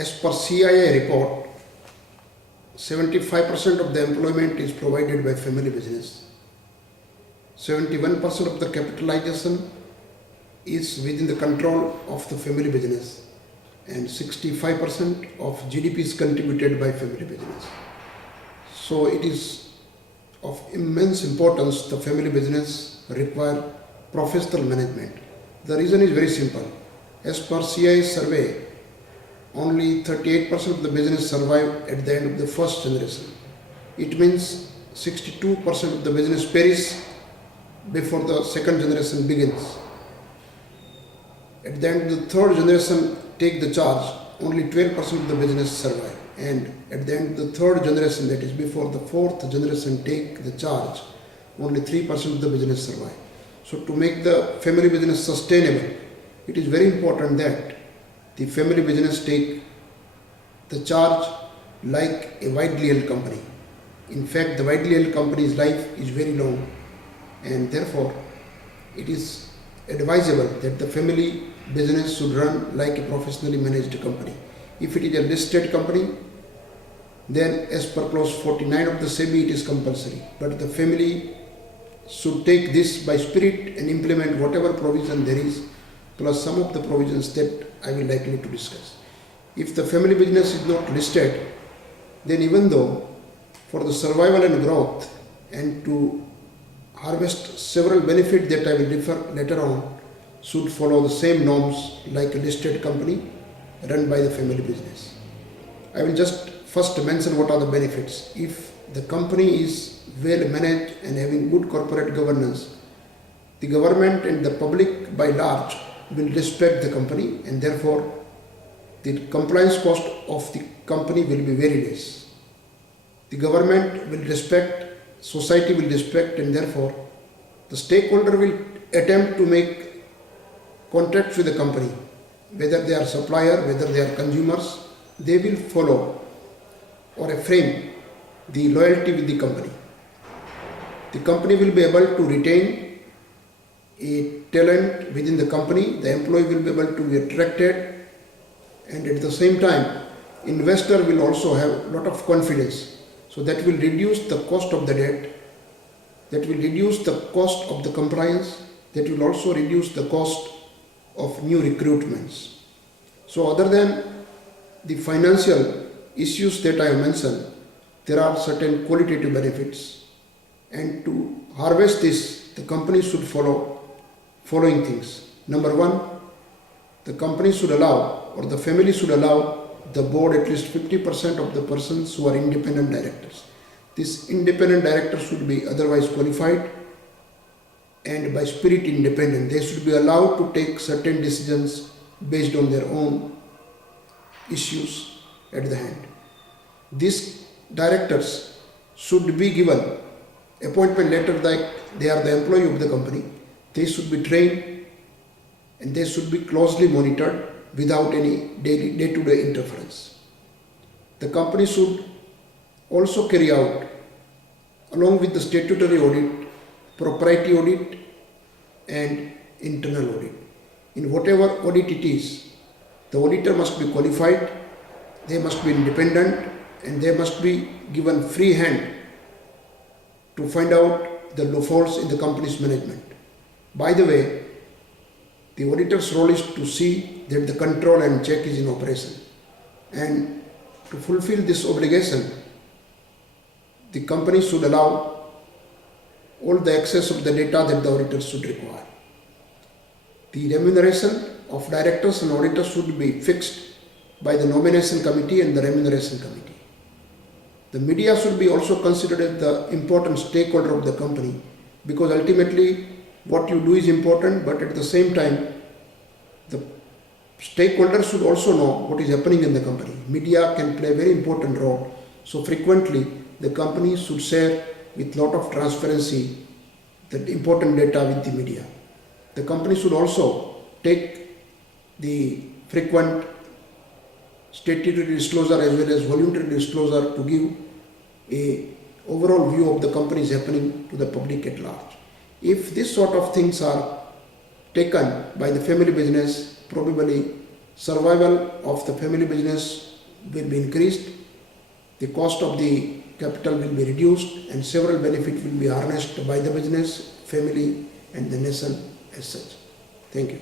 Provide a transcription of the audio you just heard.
As per CIA report, 75% of the employment is provided by family business. 71% of the capitalization is within the control of the family business, and 65% of GDP is contributed by family business. So it is of immense importance. The family business require professional management. The reason is very simple. As per CIA survey, only 38% of the business survive at the end of the first generation. It means 62% of the business perish before the second generation begins. At the end of the third generation take the charge, only 12% of the business survive. And at the end of the third generation, that is before the fourth generation take the charge, only 3% of the business survive. So to make the family business sustainable, it is very important that the family business take the charge like a widely held company. In fact, the widely held company's life is very long, and therefore it is advisable that the family business should run like a professionally managed company. If it is a listed company, then as per clause 49 of the SEBI, it is compulsory. But the family should take this by spirit and implement whatever provision there is, plus some of the provisions that I will likely to discuss. If the family business is not listed, then even though for the survival and growth and to harvest several benefits that I will refer later on, should follow the same norms like a listed company run by the family business. I will just first mention what are the benefits. If the company is well managed and having good corporate governance, the government and the public by large will respect the company, and therefore the compliance cost of the company will be very less. The government will respect, society will respect, and therefore the stakeholder will attempt to make contracts with the company, whether they are supplier, whether they are consumers, they will follow or frame the loyalty with the company. The company will be able to retain a talent within the company, the employee will be able to be attracted, and at the same time investor will also have a lot of confidence. So that will reduce the cost of the debt, that will reduce the cost of the compliance, that will also reduce the cost of new recruitments. So other than the financial issues that I have mentioned, there are certain qualitative benefits, and to harvest this, the company should follow following things. Number one, the company should allow, or the family should allow the board at least 50% of the persons who are independent directors. This independent director should be otherwise qualified and by spirit independent. They should be allowed to take certain decisions based on their own issues at the hand. These directors should be given appointment letter that they are the employee of the company. They should be trained and they should be closely monitored without any day-to-day interference. The company should also carry out, along with the statutory audit, propriety audit and internal audit. In whatever audit it is, the auditor must be qualified, they must be independent, and they must be given free hand to find out the loopholes in the company's management. By the way, the auditor's role is to see that the control and check is in operation. And to fulfill this obligation, the company should allow all the access of the data that the auditors should require. The remuneration of directors and auditors should be fixed by the nomination committee and the remuneration committee. The media should be also considered as the important stakeholder of the company, because ultimately what you do is important, but at the same time the stakeholders should also know what is happening in the company. Media can play a very important role. So frequently the company should share with lot of transparency the important data with the media. The company should also take the frequent statutory disclosure as well as voluntary disclosure to give a overall view of the companies happening to the public at large. If this sort of things are taken by the family business, probably survival of the family business will be increased, the cost of the capital will be reduced, and several benefits will be harnessed by the business, family, and the nation as such. Thank you.